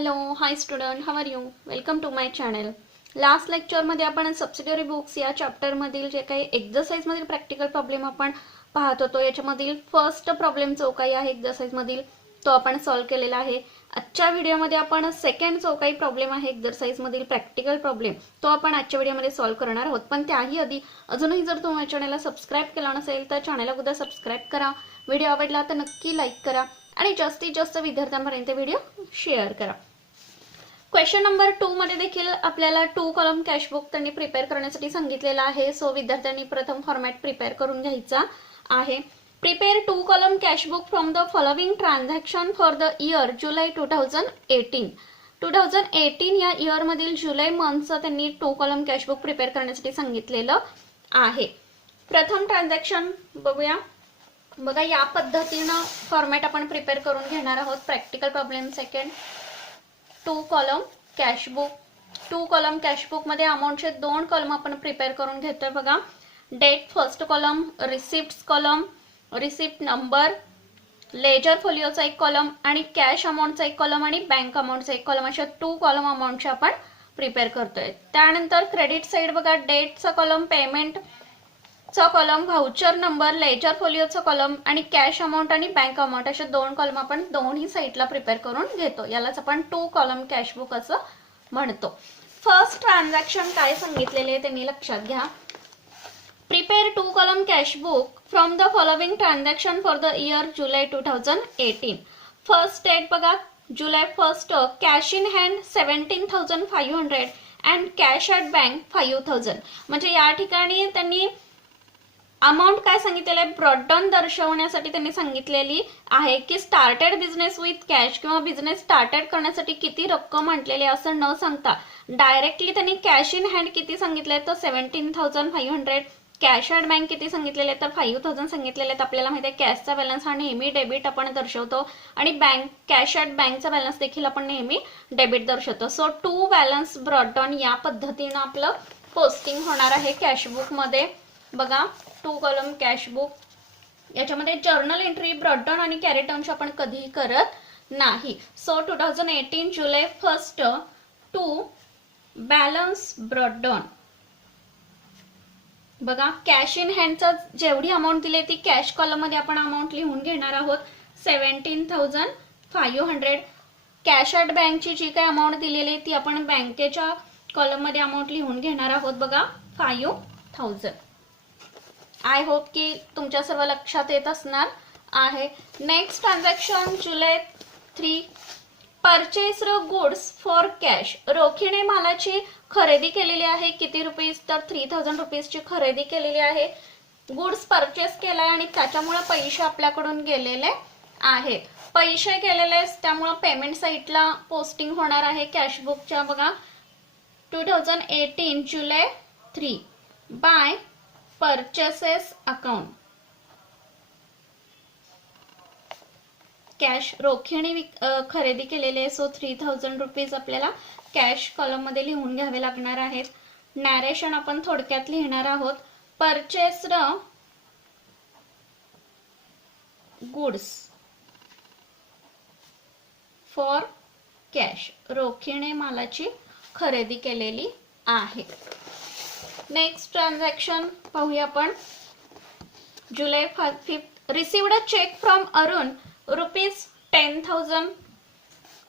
Hello hi student, how are you? Welcome to my channel. Last लेक्चरमध्ये आपण subsidiary books या चॅप्टरमधील जे काही एक्झरसाइजमधील प्रॅक्टिकल प्रॉब्लेम आपण पाहत होतो, याच्यामधील फर्स्ट प्रॉब्लेम जो काही आहे एक्झरसाइजमधील तो आपण सॉल्व्ह केलेला आहे. आजच्या व्हिडिओमध्ये आपण सेकंड जो काही प्रॉब्लेम आहे एक्झरसाइजमधील प्रॅक्टिकल प्रॉब्लेम तो आपण आजच्या व्हिडिओमध्ये सॉल्व्ह करणार आहोत. पण त्याही आधी अजूनही जर तुम्ही चॅनलला सबस्क्राईब केला नसेल तर चॅनलला सुद्धा सबस्क्राईब करा. व्हिडिओ आवडला तर नक्की लाईक करा आणि जास्तीत जास्त विद्यार्थ्यांपर्यंत व्हिडिओ शेअर करा. क्वेश्चन नंबर 2 मध्ये देखील आपल्याला 2 कॉलम कॅशबुक त्यांनी प्रिपेअर करण्यासाठी सांगितलेला आहे. सो विद्यार्थ्यांनी प्रथम फॉर्मॅट प्रिपेअर करून घ्यायचा आहे. Prepare 2 column cashbook from the following transaction for the year July 2018. 2018 या इयर मधील जुलै मंथचं त्यांनी 2 कॉलम कॅशबुक प्रिपेअर करण्यासाठी सांगितलेलं आहे. प्रथम ट्रान्झॅक्शन बघूया. बघा, या पद्धतीनं फॉर्मॅट आपण प्रिपेअर करून घेणार आहोत. Practical problem second 2 column cashbook. 2 column cashbook मध्ये अमाऊंटचे 2 कॉलम आपण प्रिपेअर करून घेतोय. बघा, date first column, receipt column, receipt number, ledger फोलिओचा एक कॉलम आणि कॅश अमाऊंटचा एक कॉलम आणि बँक अमाऊंटचा एक कॉलम, अशा 2 कॉलम अमाऊंटचे आपण प्रिपेअर करतोय. त्यानंतर क्रेडिट साइड बघा, डेटचा कॉलम, पेमेंट चा कॉलम, व्हाउचर नंबर, लेजर फोलिओचा कॉलम आणि कॅश अमाऊंट आणि बँक अमाऊंट असे 2 कॉलम आपण दोन्ही साइडला प्रिपेअर करून घेतो. यालाच आपण 2 कॉलम कॅशबुक असं म्हणतो. फर्स्ट ट्रान्झॅक्शन काय सांगितलेले त्यांनी लक्षात घ्या. Prepare 2 column cashbook from the following transaction for the year July 2018. First date बघा, July 1, cash in hand 17,500 and cash at bank 5,000. म्हणजे या ठिकाणी त्यांनी अमाऊंट काय सांगितलेलं आहे, ब्रॉडडाऊन दर्शवण्यासाठी त्यांनी सांगितलेली आहे की स्टार्टेड बिझनेस विथ कॅश किंवा बिझनेस स्टार्टेड करण्यासाठी किती रक्कम म्हटलेली असं न सांगता डायरेक्टली त्यांनी कॅश इन हँड किती सांगितले तर 17,500, कॅश ॲट बँक किती सांगितलेले तर 5,000 सांगितलेले आहेत. आपल्याला माहिती आहे कॅशचा बॅलन्स हा नेहमी डेबिट आपण दर्शवतो आणि बँक कॅश ॲट बँकचा बॅलन्स देखील आपण नेहमी डेबिट दर्शवतो. सो 2 बॅलन्स ब्रॉडडाऊन या पद्धतीनं आपलं पोस्टिंग होणार आहे कॅशबुक मध्ये. बघा, 2 कॉलम कॅशबुक, याच्यामध्ये जर्नल एंट्री ब्रॉडडाऊन आणि कॅरी डाऊनची आपण कधीही करत नाही. So 2018 July 1 to balance brought down. बघा, कॅश इन हँडचा जेवढी अमाऊंट दिली ती कॅश कॉलम मध्ये आपण अमाऊंट लिहून घेणार आहोत 17,500. कॅश ॲट बँकची जी काही अमाऊंट दिलेली आहे ती आपण बँकेच्या कॉलम मध्ये अमाऊंट लिहून घेणार आहोत. बघा, 5,000. आय होप की तुमच्या सर्व लक्षात येत असणार आहे. Next transaction July 3, purchased goods for cash. रोखीने मालाची खरेदी केलेली आहे. किती रुपीज तर 3,000 रुपीजची खरेदी केलेली आहे. गुड्स परचेस केलाय आणि त्याच्यामुळे पैसे आपल्याकडून गेलेले आहेत. पैसे गेलेले त्यामुळे पेमेंट साईटला पोस्टिंग होणार आहे कॅशबुकच्या. बघा, 2018 जुलै 3 बाय परचेसेस अकाउंट. कॅश रोखीने खरेदी केलेले, सो 3,000 रुपीज आपल्याला कॅश कॉलम मध्ये लिहून घ्यावे लागणार आहेत. नॅरेशन आपण थोडक्यात लिहिणार आहोत. परचेस्ड गुड्स फॉर कॅश, रोखीने मालाची खरेदी केलेली आहे. नेक्स्ट ट्रान्झॅक्शन पाहूया आपण. जुलै 5, received a cheque from Arun ₹10,000.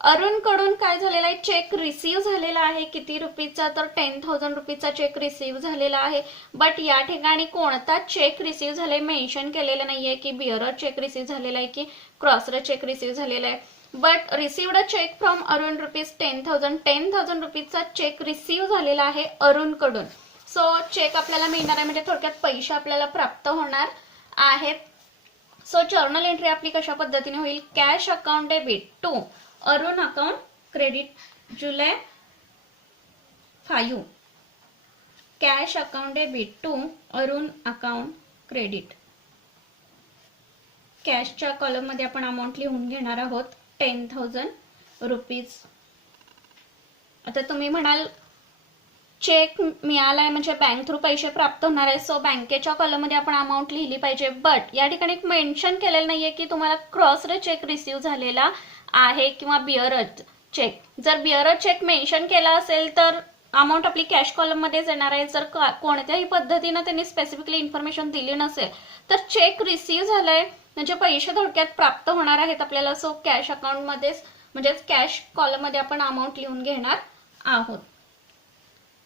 Arun कडून काय झालेला आहे, चेक रिसीव्ह झालेला आहे. किती रुपीचा तर 10,000 रुपीचा चेक रिसीव्ह झालेला आहे. बट या ठिकाणी कोणता चेक रिसीव्ह झाले मेन्शन केलेलं नाहीये की बिअरर चेक रिसीव्ह झालेला आहे की क्रॉसर चेक रिसीव्ह झालेला आहे. But received a cheque from Arun ₹10,000. 10,000 रुपीजचा चेक रिसीव्ह झालेला आहे अरुण कडून. सो चेक आपल्याला मिळणार आहे, म्हणजे थोडक्यात पैसे आपल्याला प्राप्त होणार आहेत. सो जर्नल एंट्री आपली कशा पद्धतीने होईल, cash account debit to Arun account credit July 5, cash account debit to Arun account credit. कॅशच्या कॉलम मध्ये आपण अमाऊंट लिहून घेणार आहोत 10,000 रुपीज. आता तुम्ही म्हणाल चेक मिळालाय म्हणजे बँक थ्रू पैसे प्राप्त होणार आहे, सो बँकेच्या कॉलम मध्ये आपण अमाऊंट लिहिली पाहिजे. बट या ठिकाणी मेन्शन केलेलं नाहीये की तुम्हाला क्रॉसर चेक रिसीव्ह झालेला आहे किंवा बिअरर चेक. जर बिअर चेक मेन्शन केला असेल तर अमाऊंट आपली कॅश कॉलम मध्येच येणार आहे. जर कोणत्याही पद्धतीनं त्यांनी स्पेसिफिकली इन्फॉर्मेशन दिली नसेल तर चेक रिसीव्ह झालाय म्हणजे पैसे थोडक्यात प्राप्त होणार आहेत आपल्याला. सो कॅश अकाउंट मध्येच म्हणजेच कॅश कॉलम मध्ये आपण अमाऊंट लिहून घेणार आहोत.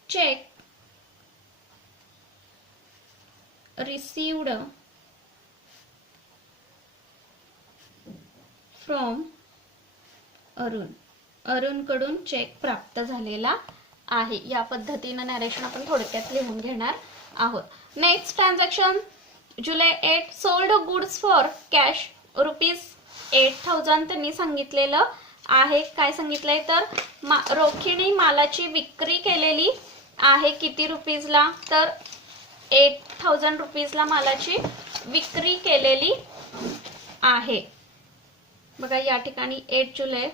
Cheque received from Arun. अरुणकडून चेक प्राप्त झालेला आहे. या पद्धतीनं नरेशन आपण थोडक्यात लिहून घेणार आहोत. Next transaction July 8 sold goods for cash ₹8,000 त्यांनी सांगितलेलं आहे. काय सांगितलंय तर रोखीने मालाची विक्री केलेली आहे किती रुपीजला तर 8,000 रुपीजला मालाची विक्री केलेली आहे. बघा या ठिकाणी 8 जुलै.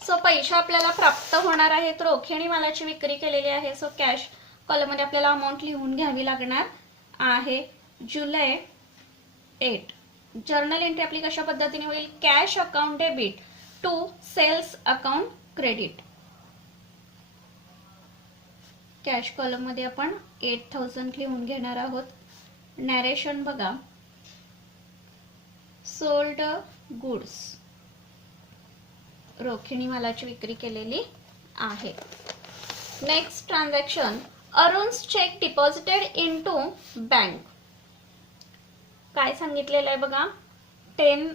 सो पैसे आपल्याला प्राप्त होणार आहेत. रोखीने मालाची विक्री केलेली आहे. सो कॅश कॉलम मध्ये आपल्याला अमाऊंट लिहून घ्यावी लागणार आहे. जुलै 8 जर्नल एंट्री आपली कशा पद्धतीने होईल cash account debit to sales account credit. Cash column मध्ये आपण 8,000 लिहून घेणार आहोत. नरेशन बघा सोल्ड गुड्स रोखीने मालाची विक्री केलेली आहे. Next transaction Arun's cheque deposited into bank. काय सांगितलेलं आहे बघा 10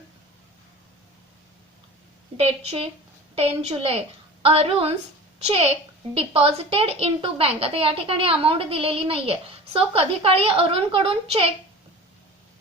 डेटची 10 July Arun's cheque deposited into bank. आता या ठिकाणी अमाऊंट दिलेली नाहीये. सो कधी काळी अरुणकडून चेक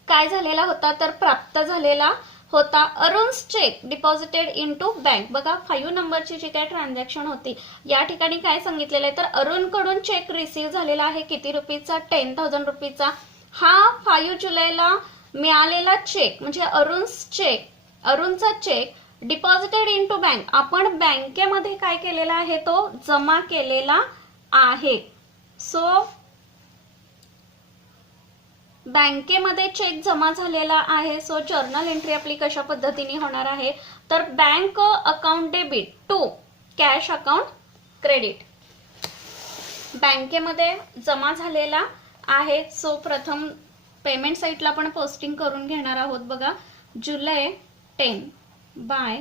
काय झालेला होता तर प्राप्त झालेला होता. अरुण's चेक डिपॉझिटेड इनटू बँक. बघा 5 नंबरची जी काय ट्रान्झॅक्शन होती या ठिकाणी काय सांगितलेलं आहे तर अरुणकडून चेक रिसीव्ह झालेला आहे किती रुपीचा 10,000 रुपीचा. हा 5 जुलैला मिळालेला चेक म्हणजे अरुणचा चेक डिपॉझिटेड इनटू बँक आपण बँकेमध्ये काय केलेला आहे तो जमा केलेला आहे. सो बँकेमध्ये चेक जमा झालेला आहे. सो जर्नल एंट्री आपली कशा पद्धतीने होणार आहे तर bank account debit to cash account credit. बँकेमध्ये जमा झालेला आहे. सो प्रथम पेमेंट साईटला आपण पोस्टिंग करून घेणार आहोत. बघा जुलै 10 बाय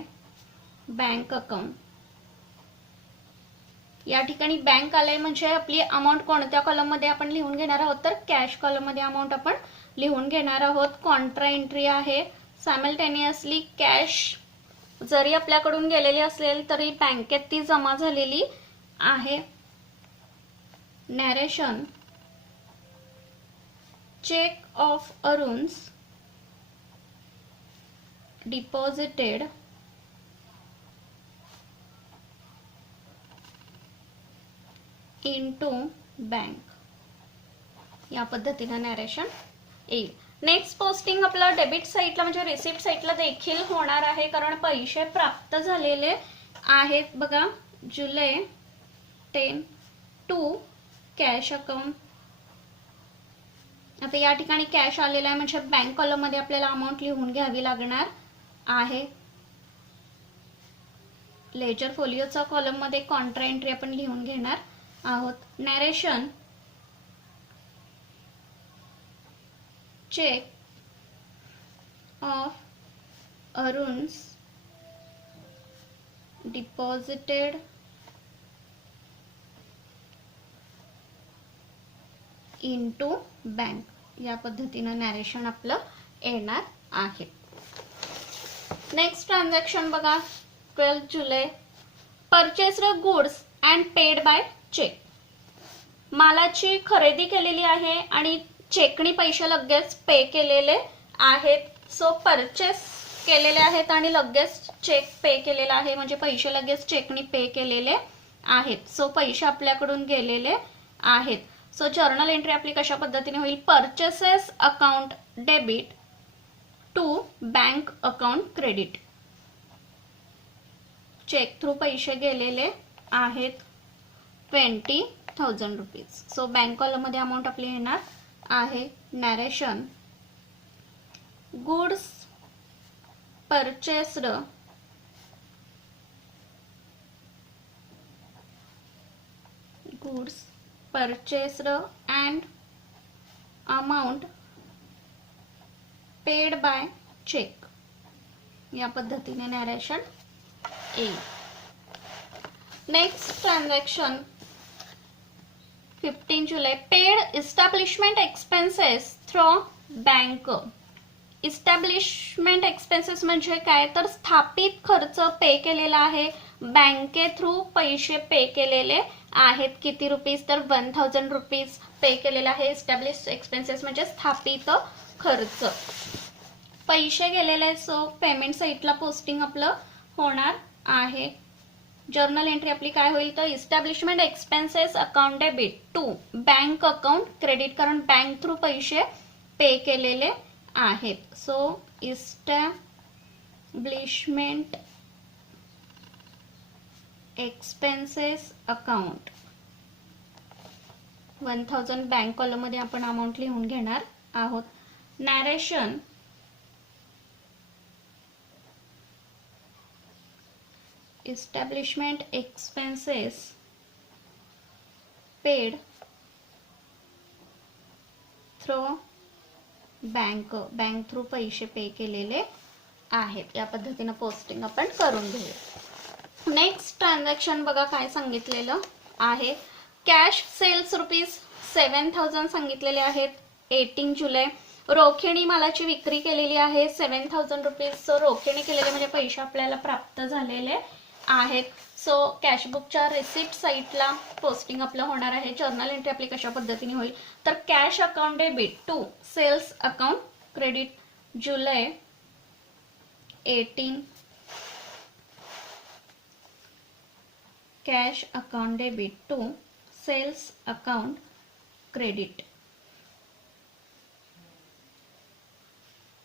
बँक अकाउंट. या ठिकाणी बँक आलंय म्हणजे आपली अमाऊंट कोणत्या कॉलम मध्ये आपण लिहून घेणार आहोत तर कॅश कॉलम मध्ये अमाऊंट आपण लिहून घेणार आहोत. कॉन्ट्रा एंट्री आहे. सायमल्टेनियसली कॅश जरी आपल्याकडून गेलेली असेल तरी बँकेत ती जमा झालेली आहे. Narration cheque of Arun's deposited into bank. या पद्धतीने नरेशन येईल. नेक्स्ट पोस्टिंग आपलं डेबिट साईटला म्हणजे रिसिप्ट साईटला देखील होणार आहे कारण पैसे प्राप्त झालेले आहेत. बघा जुलै 10 टू कॅश अकाउंट. आता या ठिकाणी कॅश आलेला आहे म्हणजे बँक कॉलम मध्ये आपल्याला अमाऊंट लिहून घ्यावी लागणार आहे. लेजर फोलिओचा कॉलम मध्ये कॉन्ट्रा एंट्री आपण लिहून घेणार आहोत. Narration cheque of Arun's deposited into bank. या पद्धतीनं नरेशन आपलं येणार आहे. नेक्स्ट ट्रान्झॅक्शन बघा 12 July purchased goods and paid by cheque. मालाची खरेदी केलेली आहे आणि चेकनी पैसे लगेच पे केलेले आहेत. सो परचेस केलेले आहेत आणि लगेच चेक पे केलेला आहे म्हणजे पैसे लगेच चेकनी पे केलेले आहेत. सो पैसे आपल्याकडून गेलेले आहेत. सो जर्नल एंट्री आपली कशा पद्धतीने होईल purchases account debit to bank account credit. Cheque through पैसे गेलेले आहेत 20,000 रुपीज. सो बँक कॉलम मध्ये अमाऊंट आपली येणार आहे. Narration goods purchased goods purchased and amount paid by check. या पद्धतीने नरेशन येईल. Next transaction 15 July paid establishment expenses through bank. Establishment expenses म्हणजे काय तर स्थापित खर्च पे केलेला आहे, बँके थ्रू पैसे पे केलेले आहेत. किती रुपीज तर 1000 रुपीज पे केलेला आहे. इस्टॅब्लिश एक्सपेन्सेस म्हणजे स्थापित खर्च. पैसे गेलेले सो पेमेंट साईटला पोस्टिंग आपलं होणार आहे. जर्नल एंट्री आपली काय होईल तर establishment expenses account debit to bank account credit, कारण बँक थ्रू पैसे पे केलेले आहेत. So establishment expenses account 1000 bank column मध्ये आपण अमाऊंट लिहून घेणार आहोत. Narration establishment expenses paid through bank through पैसे पे केलेले आहेत. या पद्धतीने पोस्टिंग आपण करून घेऊया. नेक्स्ट ट्रान्झॅक्शन बघा काय सांगितलेलं आहे. कॅश सेल्स ₹7000 सांगितलेले आहेत 18 जुलै. रोखीणी मालाची विक्री केलेली आहे 7000 रुपीज. सो रोखीणी केलेले म्हणजे पैसे आपल्याला प्राप्त झालेले आहेत. सो कॅशबुकच्या रिसिप्ट साईटला पोस्टिंग आपलं होणार आहे. जर्नल एंट्री आपली कशा पद्धतीने होईल तर cash account debit to sales account credit July 18 cash account debit to sales account credit.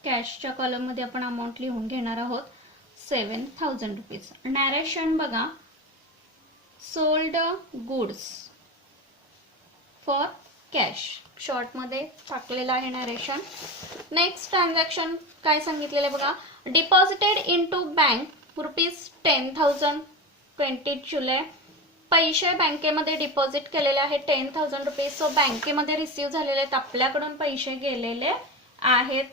कॅशच्या कॉलम मध्ये आपण अमाऊंट लिहून घेणार आहोत 7000 रुपीज. नरेशन बघा sold goods for cash short मध्ये टाकलेलं आहे नरेशन. नेक्स्ट ट्रान्झॅक्शन काय सांगितलेलं आहे बघा. डिपॉझिटेड इन टू बँक ₹10,000 20 जुलै. पैसे बँकेमध्ये डिपॉझिट केलेले आहे 10,000 रुपीज. सो बँकेमध्ये रिसीव्ह झालेले आहेत, आपल्याकडून पैसे गेलेले आहेत.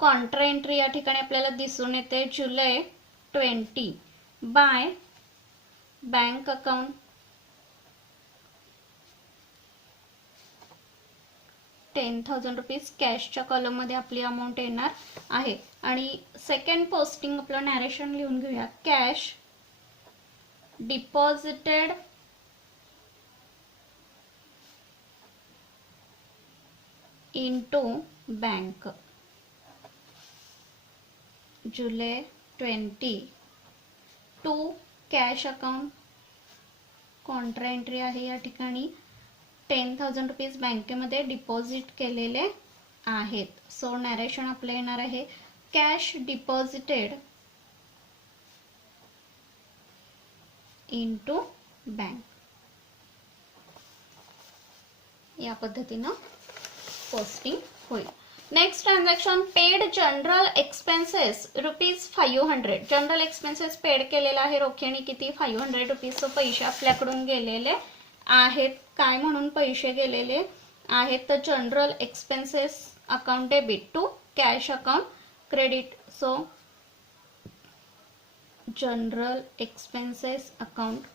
कॉन्ट्रा एंट्री या ठिकाणी आपल्याला दिसून येते जुलै 20 बाय बँक अकाउंट ₹10,000 कॅशच्या कॉलम मध्ये आपली अमाऊंट येणार आहे. आणि सेकंड पोस्टिंग आपलं नरेशन लिहून घेऊया. कॅश डिपॉझिटेड इनटू बँक जुलै 20 to cash account. Contra entry आहे या ठिकाणी 10,000 रुपीज बँकेमध्ये डिपॉझिट केलेले आहेत. सो नरेशन आपलं येणार आहे कॅश डिपॉझिटेड इनटू बँक. या पद्धतीनं पोस्टिंग होईल. Next transaction paid general expenses ₹500. General expenses paid केलेला आहे रोखीने किती ₹500. सो पैसे आपल्याकडून गेलेले आहेत. काय म्हणून पैसे गेलेले आहेत तर general expenses account debit to cash account credit. So general expenses account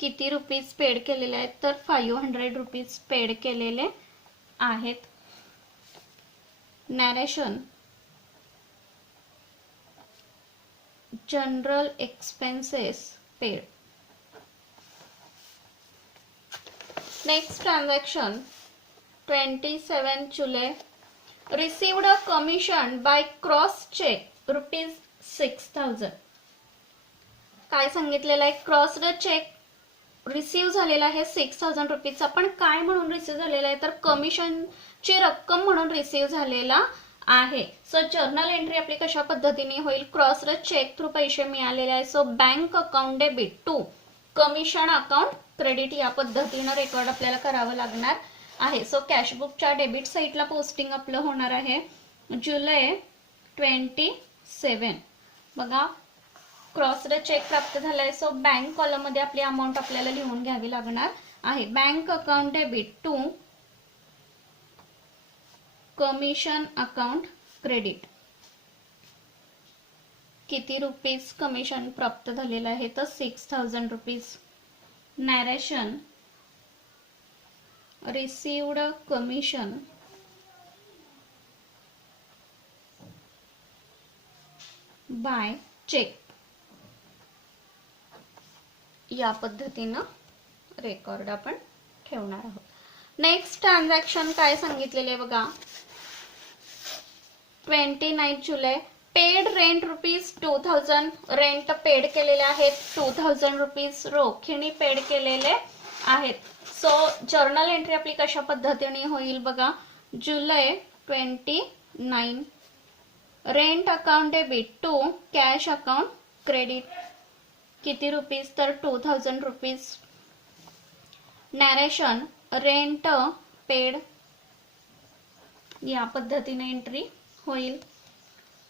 किती रुपीज पेड केलेले आहेत तर ₹500 पेड केलेले आहेत. Narration general expenses paid. Next transaction 27 जुलै received a commission by cross cheque ₹6000. काय सांगितलेलं आहे क्रॉस्ड चेक रिसीव्ह झालेला आहे 6000 रुपीजचा. पण काय म्हणून रिसीव्ह झालेला आहे तर कमिशनची रक्कम म्हणून रिसीव्ह झालेला आहे. सो जर्नल एंट्री आपली कशा पद्धतीने होईल क्रॉस्ड चेक थ्रू पैसे मिळालेले आहे. So bank account debit to commission account credit या पद्धतीनं रेकॉर्ड आपल्याला करावं लागणार आहे. सो कॅशबुकच्या डेबिट साईटला पोस्टिंग आपलं होणार आहे जुलै 27. बघा क्रॉस्ड चेक प्राप्त झालाय. सो बँक कॉलम मध्ये आपली अमाऊंट आपल्याला लिहून घ्यावी लागणार आहे. Bank account debit to commission account credit. किती रुपीज कमिशन प्राप्त झालेलं आहे तर 6000 rupees. Narration received commission by cheque. या पद्धतीनं रेकॉर्ड आपण ठेवणार आहोत. नेक्स्ट ट्रान्झॅक्शन काय सांगितलेले बघा. 29 July paid rent rupees 2000. Rent paid केलेले आहेत 2000 रुपीज. रोखीने पेड केलेले आहेत. सो जर्नल एंट्री आपली कशा पद्धतीने होईल बघा. जुलै 29 rent account debit to cash account credit. किती रुपीज तर 2000 रुपीज. Narration rent paid. या पद्धतीने एंट्री होईल.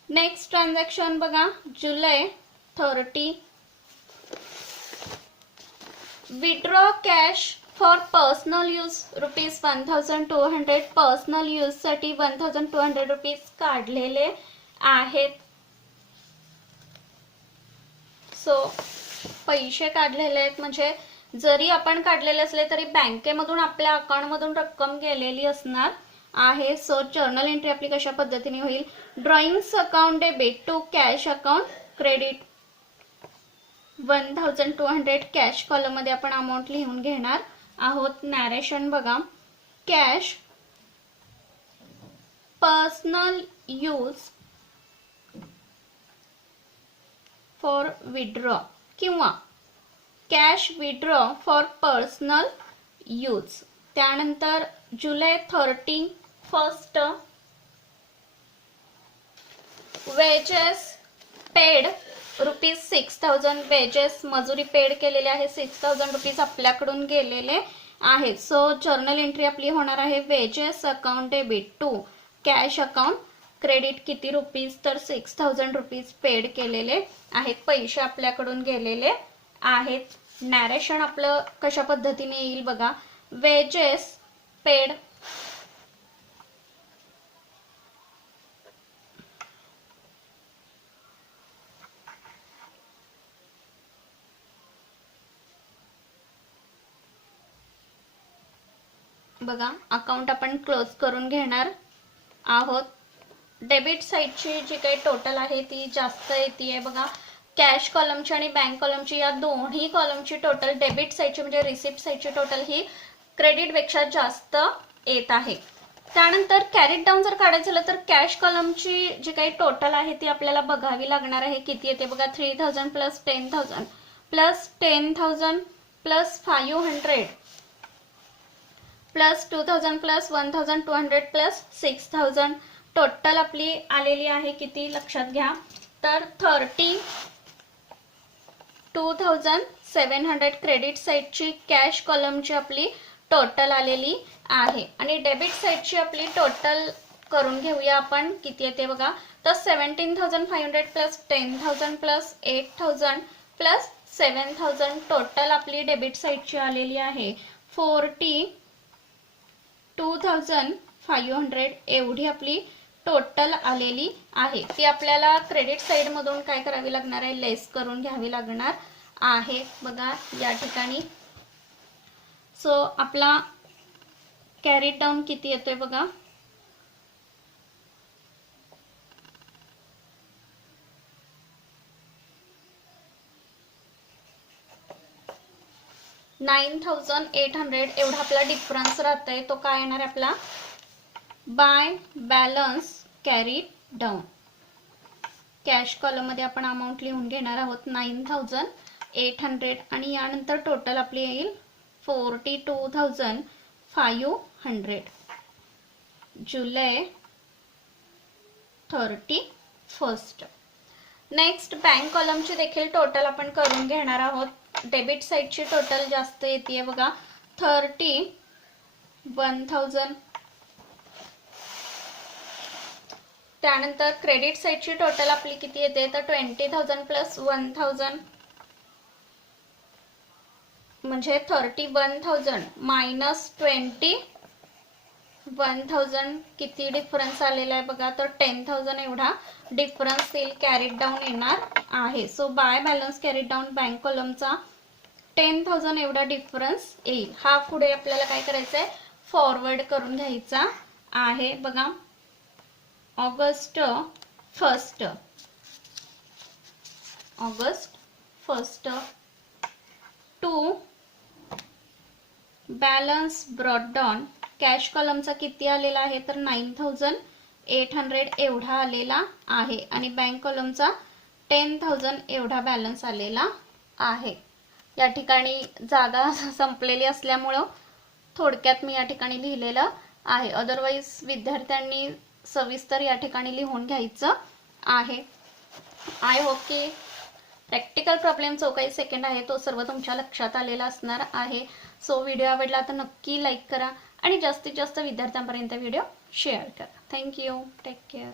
नेक्स्ट ट्रान्झॅक्शन बघा. जुलै 30 withdraw cash for personal use rupees 1200. Personal use साठी 1200 रुपीज काढलेले आहेत. सो पैसे काढलेले आहेत म्हणजे जरी आपण काढलेले असले तरी बँकेमधून आपल्या अकाउंटमधून रक्कम गेलेली असणार आहे. सो जर्नल एंट्री आपली कशा पद्धतीने होईल. Drawings account debit to cash account credit 1200 cash column मध्ये आपण अमाऊंट लिहून घेणार आहोत. नॅरेशन बघा. Cash personal use for withdraw किंवा cash withdraw for personal use. त्यानंतर July 31 wages paid rupees 6000. Wages मजुरी पेड केलेले आहे 6000 रुपीज आपल्याकडून गेलेले आहेत. सो जर्नल एंट्री आपली होणार आहे. Wages account debit to cash account credit. किती रुपीज तर 6000 रुपीज पेड केलेले आहेत. पैसे आपल्याकडून गेलेले आहेत. नॅरेशन आपलं कशा पद्धतीने येईल बघा. वेजेस पेड बघा. अकाउंट आपण क्लोज करून घेणार आहोत. डेबिट साईडची जी काही टोटल आहे ती जास्त येते बघा. कॅश कॉलमची आणि बँक कॉलमची या दोन्ही कॉलमची टोटल डेबिट साईडची म्हणजे रिसिप्ट साईडची टोटल ही क्रेडिट पेक्षा जास्त येत आहे. त्यानंतर कॅरीड डाऊन जर काढायचं झालं तर कॅश कॉलमची जी काही टोटल आहे ती आपल्याला बघावी लागणार आहे. किती येते बघा. 3000 plus 10000 plus 10000 plus 500 plus 2000 plus 1200 plus 6000. Total आपली आलेली आहे किती लक्षात घ्या तर 32,700 क्रेडिट साईडची कॅश कॉलमची आपली टोटल आलेली आहे. आणि डेबिट साईडची आपली टोटल करून घेऊया आपण. किती येते बघा तर 17,500 प्लस 10,000 प्लस 8,000 प्लस 7,000. टोटल आपली डेबिट साईडची आलेली आहे 42,500. एवढी आपली टोटल आलेली आहे. ती आपल्याला क्रेडिट साइड मधून काय करावी लागणार आहे लेस करून घ्यावी लागणार आहे बघा या ठिकाणी. सो आपला कॅरीड डाऊन किती येतोय बघा. $9,800 एवढा आपला डिफरन्स राहतोय. तो काय येणार आपला by balance carried down. Cash column मध्ये आपण अमाऊंट लिहून घेणार आहोत 9,800 आणि यानंतर टोटल आपली येईल 42,500. जुलै 31. नेक्स्ट बँक कॉलमची देखील टोटल आपण करून घेणार आहोत. डेबिट साइडची टोटल जास्त येते बघा 31,000 त्यानंतर क्रेडिट साईडची टोटल आपली किती येते तर 20,000 प्लस 1,000 म्हणजे 31,000 मायनस 21,000 किती डिफरन्स आलेला आहे बघा, तर 10,000 एवढा डिफरन्स येईल, कॅरीड डाऊन येणार आहे. So by balance carried down bank कॉलमचा 10,000 एवढा डिफरन्स येईल. हा पुढे आपल्याला काय करायचं आहे, फॉरवर्ड करून घ्यायचा आहे बघा. August 1 to balance brought down cash कॉलमचा किती आलेला आहे तर 9,800 एवढा आलेला आहे आणि बँक कॉलमचा 10,000 एवढा बॅलन्स आलेला आहे. या ठिकाणी जागा संपलेली असल्यामुळं थोडक्यात मी या ठिकाणी लिहिलेलं आहे. अदरवाईज विद्यार्थ्यांनी सविस्तर या ठिकाणी लिहून घ्यायचं आहे. आय होप की प्रॅक्टिकल प्रॉब्लेम जो काही सेकंड आहे तो सर्व तुमच्या लक्षात आलेला असणार आहे. सो व्हिडिओ आवडला तर नक्की लाईक करा आणि जास्तीत जास्त विद्यार्थ्यांपर्यंत व्हिडिओ शेअर करा. थँक्यू. Take care.